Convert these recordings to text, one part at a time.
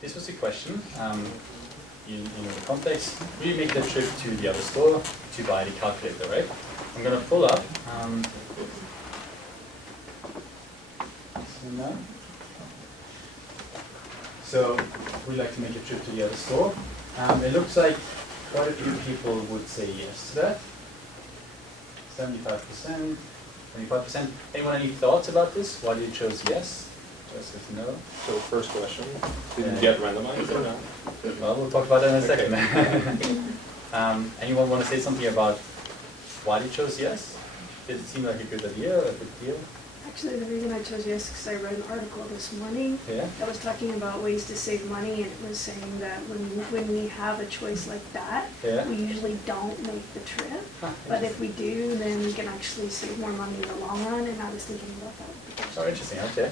this was the question. You know the context. Will you make the trip to the other store to buy the calculator, right? I'm going to pull up. So we'd like to make a trip to the other store. It looks like quite a few people would say yes to that. 75%, 25%. Anyone any thoughts about this? Why did you chose yes? Just as no. So first question, did you get randomized or not? Well, we'll talk about that in a second. Okay. Anyone want to say something about why you chose yes? Did it seem like a good idea or a good deal? Actually, the reason I chose yes is because I read an article this morning that was talking about ways to save money, and it was saying that when we have a choice like that, we usually don't make the trip. But if we do, then we can actually save more money in the long run, and I was thinking about that. Oh, interesting. Okay.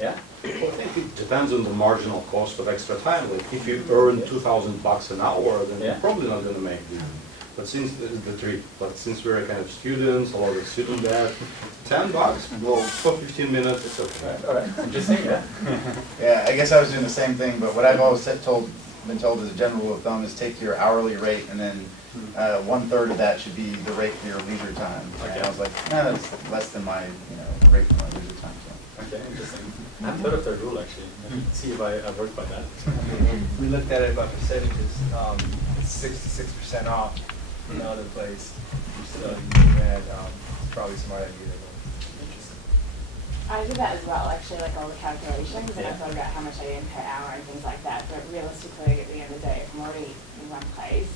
Yeah? Well, I think it depends on the marginal cost of extra time. Like if you earn $2,000 an hour, then you're probably not going to make it. But since the trick, since we're kind of students, a lot of student debt, $10, well, for 15 minutes, it's okay. All right. Interesting. Yeah. Yeah, I guess I was doing the same thing, but what I've always been told as a general rule of thumb is take your hourly rate, and then 1/3 of that should be the rate for your leisure time. And I was like, no, that's less than my rate for my leisure time. So. Okay, interesting. I've heard of that rule actually. See if I work by that. We looked at it by percentages. It's 66% off in the other place. So you had probably a smart idea there. Interesting. I did that as well, actually, like all the calculations, and I thought about how much I earn per hour and things like that. But realistically, at the end of the day, if I'm already in one place,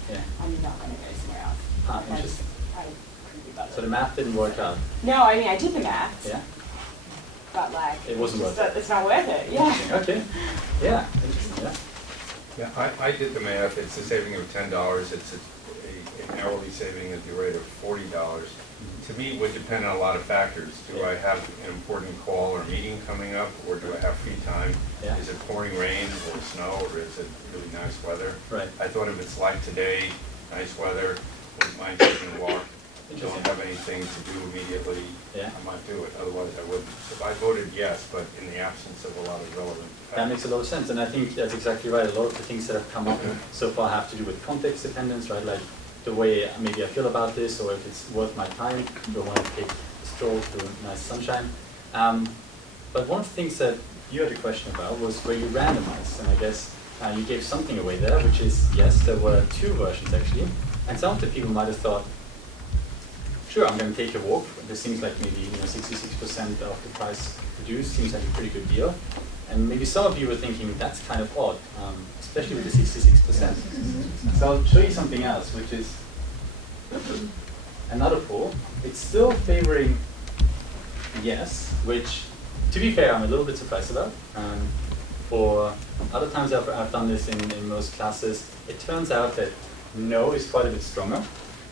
I'm not going to go somewhere else. Interesting. I couldn't be bothered. So the math didn't work out. No, I mean I did the math. Yeah. But like, it wasn't worth it. It's not worth it. Yeah. Okay. Yeah. Interesting. Yeah. Yeah, I did the math. It's a saving of $10. It's an hourly saving at the rate of $40. To me, it would depend on a lot of factors. Do I have an important call or meeting coming up, or do I have free time? Is it pouring rain or snow, or is it really nice weather? Right. I thought if it's like today, nice weather, wouldn't mind taking a walk. Don't have anything to do immediately, I might do it. Otherwise, I wouldn't. If I voted yes, but in the absence of a lot of relevant factors. That makes a lot of sense, and I think that's exactly right. A lot of the things that have come up so far have to do with context dependence, right? Like the way maybe I feel about this, or if it's worth my time, do I want to take a stroll through nice sunshine? But one of the things that you had a question about was where you randomized, and I guess you gave something away there, which is, yes, there were two versions actually, and some of the people might have thought, sure, I'm going to take a walk. This seems like maybe 66% of the price reduced seems like a pretty good deal. And maybe some of you were thinking that's kind of odd, especially with the 66%. So I'll show you something else, which is another poll. It's still favoring yes, which, to be fair, I'm a little bit surprised about. For other times I've done this in most classes, it turns out that no is quite a bit stronger.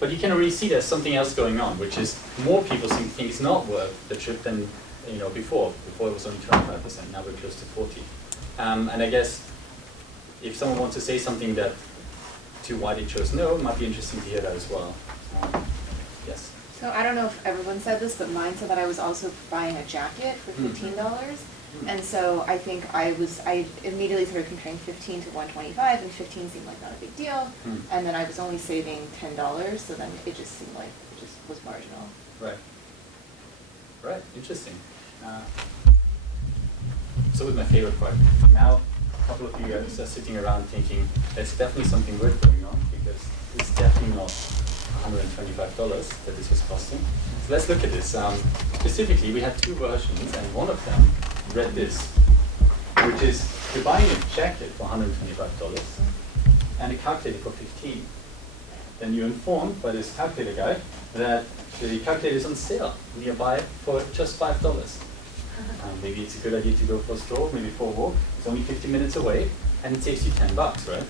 But you can already see there's something else going on, which is more people seem to think it's not worth the trip than before. Before it was only 25%, now we're close to 40. And I guess if someone wants to say something to why they chose no, it might be interesting to hear that as well. Yes. So I don't know if everyone said this, but mine said that I was also buying a jacket for $15. And so I think I immediately started comparing 15 to 125, and 15 seemed like not a big deal. And then I was only saving $10, so then it just seemed like it just was marginal. Right. Right, interesting. So was my favorite part. Now, a couple of you guys are sitting around thinking, there's definitely something weird going on, because it's definitely not $125 that this was costing. So let's look at this. Specifically, we had two versions, and one of them read this, which is you're buying a jacket for $125 and a calculator for $15. Then you're informed by this calculator guy that the calculator is on sale nearby for just $5. Maybe it's a good idea to go for a stroll, maybe for a walk. It's only 50 minutes away, and it saves you $10, right?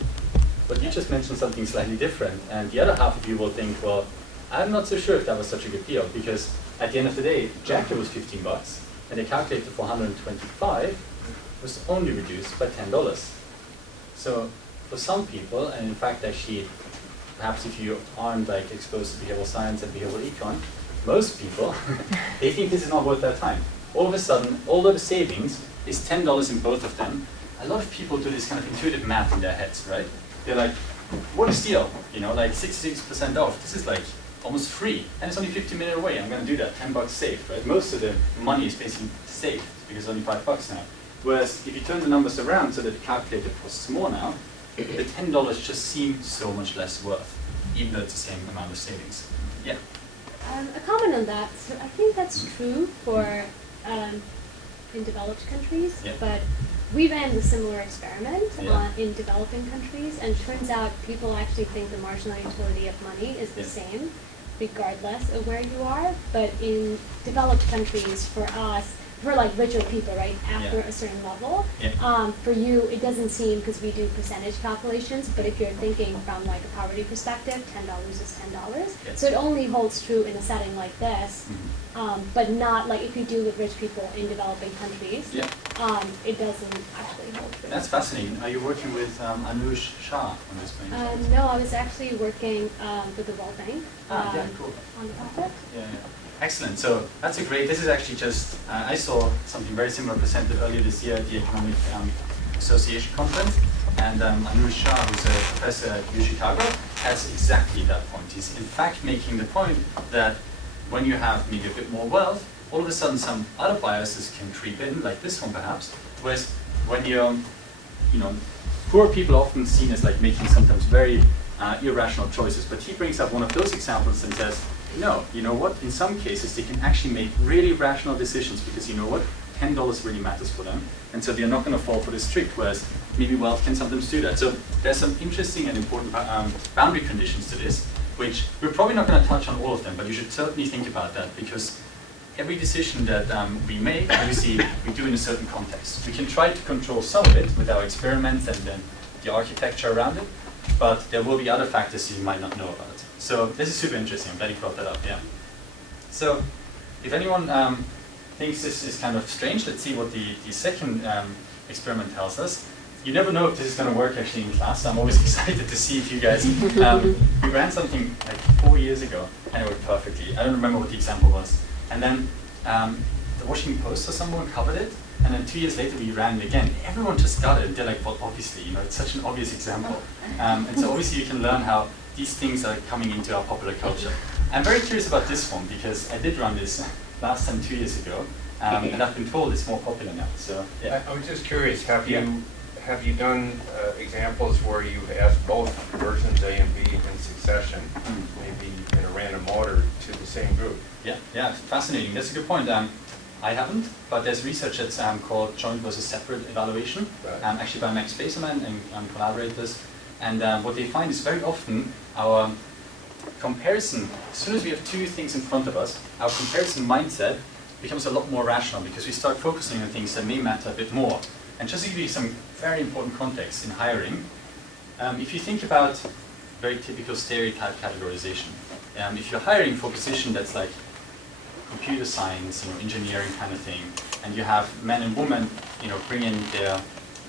But you just mentioned something slightly different, and the other half of you will think, well, I'm not so sure if that was such a good deal, because at the end of the day, the jacket was $15, and the calculator for $125 was only reduced by $10. So for some people, and in fact actually, perhaps if you aren't like exposed to behavioral science and behavioral econ, most people, they think this is not worth their time. All of a sudden, although the savings is $10 in both of them, a a lot of people do this kind of intuitive math in their heads, right? They're like, what a steal, you know, like 66% off. This is like almost free, and it's only 15 minutes away. I'm going to do that, $10 saved, right? Most of the money is basically saved because it's only $5 now. Whereas if you turn the numbers around so that the calculator costs more now, the $10 just seems so much less worth, even though it's the same amount of savings. Yeah. A comment on that. So I think that's true for in developed countries, but we ran a similar experiment in developing countries, and it turns out people actually think the marginal utility of money is the same, regardless of where you are. But in developed countries, for us, for like richer people, right, after a certain level, for you, it doesn't seem, because we do percentage calculations, but if you're thinking from like a poverty perspective, $10 is $10. So it only holds true in a setting like this, but not like if you deal with rich people in developing countries, it doesn't actually hold true. That's fascinating. Are you working with Anush Shah on this point? No, I was actually working with the World Bank cool. on the project. Excellent. So that's a great, this is actually just, I saw something very similar presented earlier this year at the Economic Association Conference. And Anush Shah, who's a professor at UChicago, has exactly that point. He's in fact making the point that when you have maybe a bit more wealth, all of a sudden some other biases can creep in, like this one perhaps. Whereas when you're, poor people are often seen as like making sometimes very irrational choices. But he brings up one of those examples and says, no, you know what? In some cases, they can actually make really rational decisions because you know what? $10 really matters for them. And so they're not going to fall for this trick, whereas maybe wealth can sometimes do that. So there's some interesting and important boundary conditions to this, which we're probably not going to touch on all of them, but you should certainly think about that because every decision that we make, obviously, we do in a certain context. We can try to control some of it with our experiments and then the architecture around it, but there will be other factors you might not know about. So this is super interesting. I'm glad you brought that up. Yeah. So if anyone thinks this is kind of strange, let's see what the second experiment tells us. You never know if this is going to work actually in class. So I'm always excited to see if you guys. We ran something like 4 years ago, and it worked perfectly. I don't remember what the example was. And then the Washington Post or someone covered it, and then 2 years later we ran it again. Everyone just got it. And they're like, well, obviously, it's such an obvious example. And so obviously you can learn how these things are coming into our popular culture. I'm very curious about this one because I did run this last time 2 years ago, and I've been told it's more popular now. So yeah. I was just curious. Have you done examples where you've asked both versions A and B in succession, maybe in a random order to the same group? Yeah, fascinating. That's a good point. I haven't, but there's research that's called joint versus separate evaluation, actually by Max Spacerman and collaborators. And what they find is very often our comparison, as soon as we have two things in front of us, our comparison mindset becomes a lot more rational because we start focusing on things that may matter a bit more. And just to give you some very important context in hiring, if you think about very typical stereotype categorization, if you're hiring for a position that's like computer science, engineering kind of thing, and you have men and women, bring in their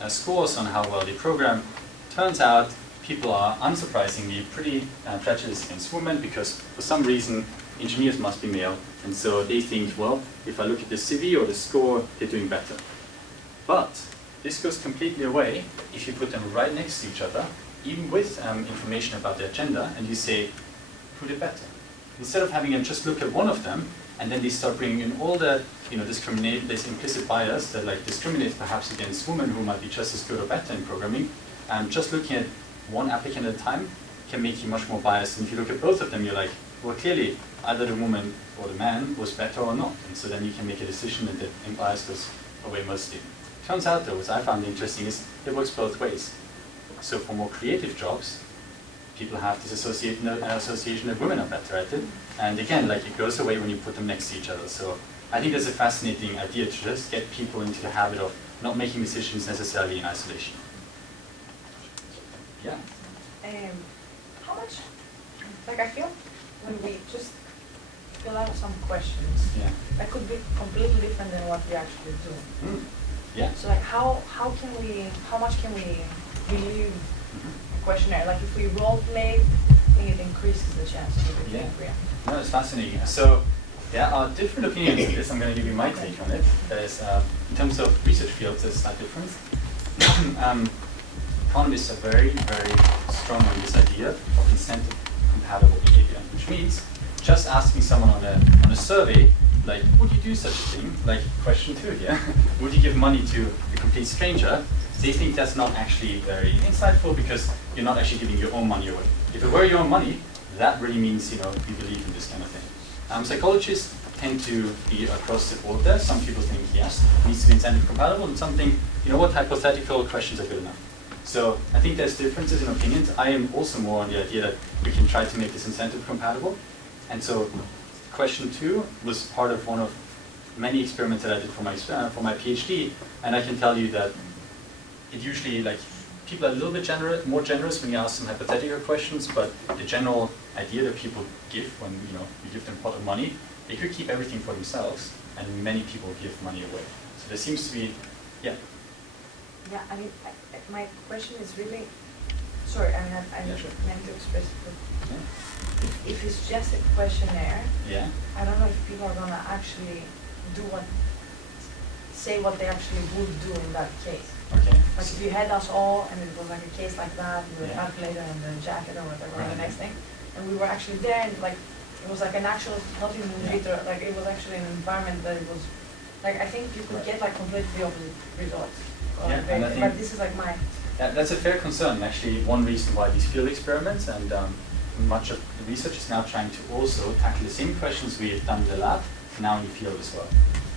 scores on how well they program, turns out people are unsurprisingly pretty prejudiced against women because for some reason engineers must be male, and so they think, well, if I look at the CV or the score, they're doing better. But this goes completely away if you put them right next to each other, even with information about their gender, and you say, who did better? Instead of having them just look at one of them, and then they start bringing in all the, this implicit bias that like discriminates perhaps against women who might be just as good or better in programming, and just looking at one applicant at a time can make you much more biased. And if you look at both of them, you're like, well, clearly either the woman or the man was better or not. And so then you can make a decision and the bias goes away mostly. Turns out though, what I found interesting is it works both ways. So for more creative jobs, people have this association that women are better at it. And again, like it goes away when you put them next to each other. So I think that's a fascinating idea to just get people into the habit of not making decisions necessarily in isolation. Yeah. How much, I feel when we just fill out some questions, that could be completely different than what we actually do. Yeah. So how much can we relieve a questionnaire? Like if we role play, I think it increases the chances of it. No, it's fascinating. So there are different opinions on this. I'm going to give you my take on it. There's, in terms of research fields, there's a slight difference. economists are very, very strong on this idea of incentive compatible behavior, which means just asking someone on a survey, like, would you do such a thing? Like question 2 here, would you give money to a complete stranger? They think that's not actually very insightful because you're not actually giving your own money away. If it were your own money, that really means, you believe in this kind of thing. Psychologists tend to be across the board there. Some people think, yes, it needs to be incentive compatible, and some think, what hypothetical questions are good enough. So I think there's differences in opinions. I am also more on the idea that we can try to make this incentive compatible. And so question 2 was part of one of many experiments that I did for my PhD, and I can tell you that it usually, people are a little bit more generous when you ask them hypothetical questions, but the general idea that people give when you give them a pot of money, they could keep everything for themselves, and many people give money away. So there seems to be, Yeah, I mean, my question is really, sorry, I sure. meant to express it, but if it's just a questionnaire, I don't know if people are gonna actually say what they actually would do in that case. Okay. Like if you had us all and it was like a case like that with a calculator and the jacket or whatever, the next thing, and we were actually there and it was like an actual, not even theater, it was actually an environment that it was, I think you could get completely opposite results. But this is my... That's a fair concern. Actually, one reason why these field experiments and much of the research is now trying to also tackle the same questions we have done in the lab, now in the field as well.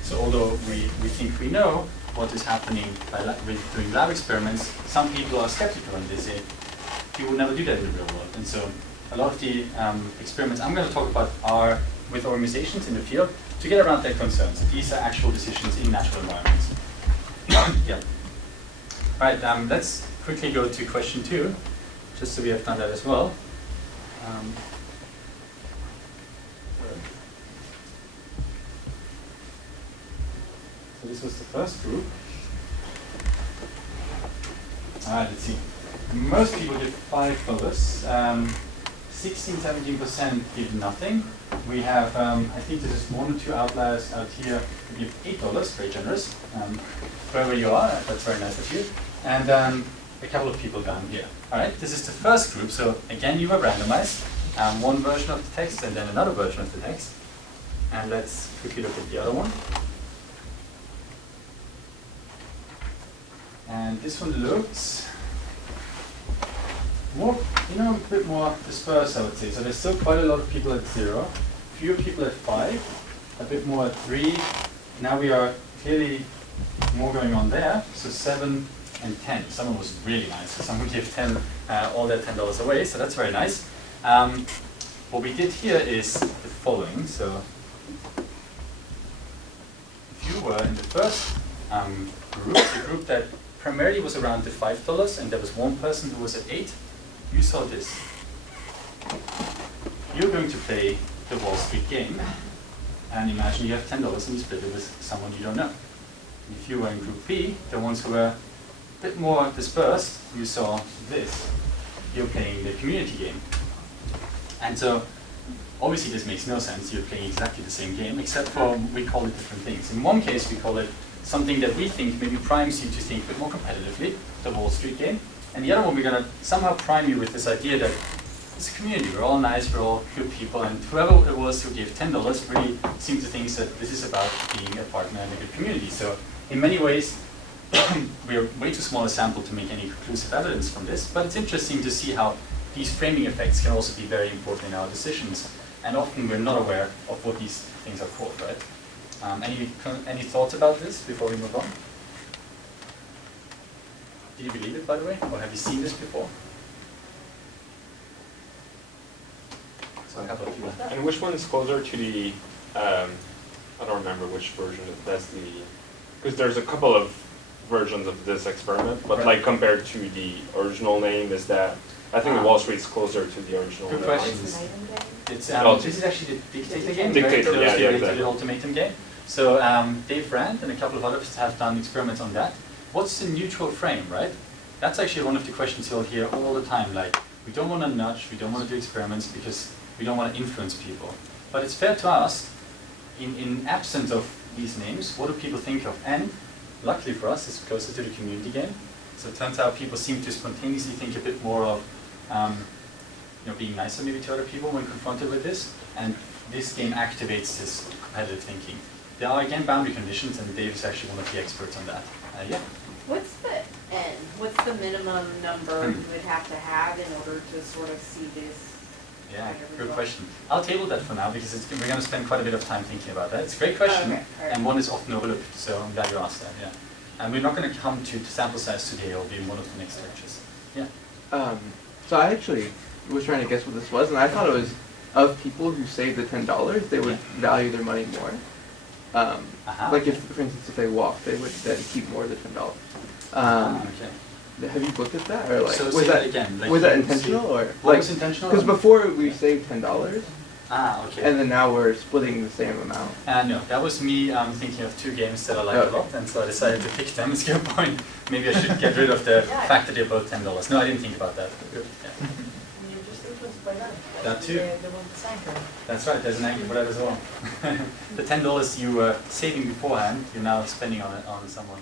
So although we think we know what is happening by doing lab experiments, some people are skeptical and they say, you would never do that in the real world. And so a lot of the experiments I'm going to talk about are with organizations in the field to get around their concerns. These are actual decisions in natural environments. Yeah. All right, let's quickly go to question 2, just so we have done that as well. So this was the first group. All right, let's see. Most people give $5. 16–17% give nothing. We have, I think this is 1 or 2 outliers out here who give $8, very generous. Wherever you are, that's very nice of you. And a couple of people down here. All right, this is the first group. So again, you were randomized. One version of the text and then another version of the text. And let's quickly look at the other one. And this one looks more, a bit more dispersed, I would say. So there's still quite a lot of people at 0, fewer people at 5, a bit more at 3. Now we are clearly more going on there. So 7 and 10. Someone was really nice. So someone gave all their $10 away. So that's very nice. What we did here is the following. So if you were in the first group, the group that primarily was around the $5, and there was one person who was at 8, you saw this. You're going to play the Wall Street game, and imagine you have $10 and you split it with someone you don't know. If you were in group B, the ones who were a bit more dispersed, you saw this. You're playing the community game. And so, obviously this makes no sense. You're playing exactly the same game, except for we call it different things. In one case, we call it something that we think maybe primes you to think a bit more competitively, the Wall Street game. And the other one, we're going to somehow prime you with this idea that it's a community. We're all nice, we're all good people, and whoever it was who gave $10 really seemed to think that this is about being a partner in a good community. So in many ways, we're way too small a sample to make any conclusive evidence from this, but it's interesting to see how these framing effects can also be very important in our decisions. And often we're not aware of what these things are called, right? Any thoughts about this before we move on? Do you believe it, by the way? Or have you seen this before? So a couple of people. And which one is closer to the, I don't remember which version, that's the, because there's a couple of versions of this experiment, but like compared to the original name, is that, I think the Wall Street's closer to the original name. Good questions. It's, this is actually the dictator game, Dictator, very yeah, related exactly. to the ultimatum game. So Dave Rand and a couple of others have done experiments on that. What's the neutral frame, right? That's actually one of the questions you'll hear all the time, like, we don't want to nudge, we don't want to do experiments because we don't want to influence people. But it's fair to ask, in absence of these names, what do people think of? And luckily for us, it's closer to the community game. So it turns out people seem to spontaneously think a bit more of being nicer maybe to other people when confronted with this, and this game activates this competitive thinking. There are again boundary conditions, and Dave is actually one of the experts on that. Yeah. What's the end? What's the minimum number you would have to have in order to sort of see this? Yeah, good question. I'll table that for now because we're going to spend quite a bit of time thinking about that. It's a great question, and one is often overlooked, so I'm glad you asked that, yeah. And we're not going to come to sample size today, it'll be in one of the next lectures. Yeah. So I actually was trying to guess what this was, and I thought it was of people who save the $10, they would value their money more. Like if, for instance, if they walk, they would then keep more than $10. Okay. Have you looked at that, or like So was that again, like was that intentional, or what was intentional? Because before we saved $10. Okay. And then now we're splitting the same amount. No, that was me thinking of two games that I like a lot, and so I decided to pick them. It's a good point. Maybe I should get rid of the fact that they're both $10. No, I didn't think about that. Yeah. You're just influenced by that. That too. They want this anchor. That's right, there's an angle for that as well. The $10 you were saving beforehand, you're now spending on someone.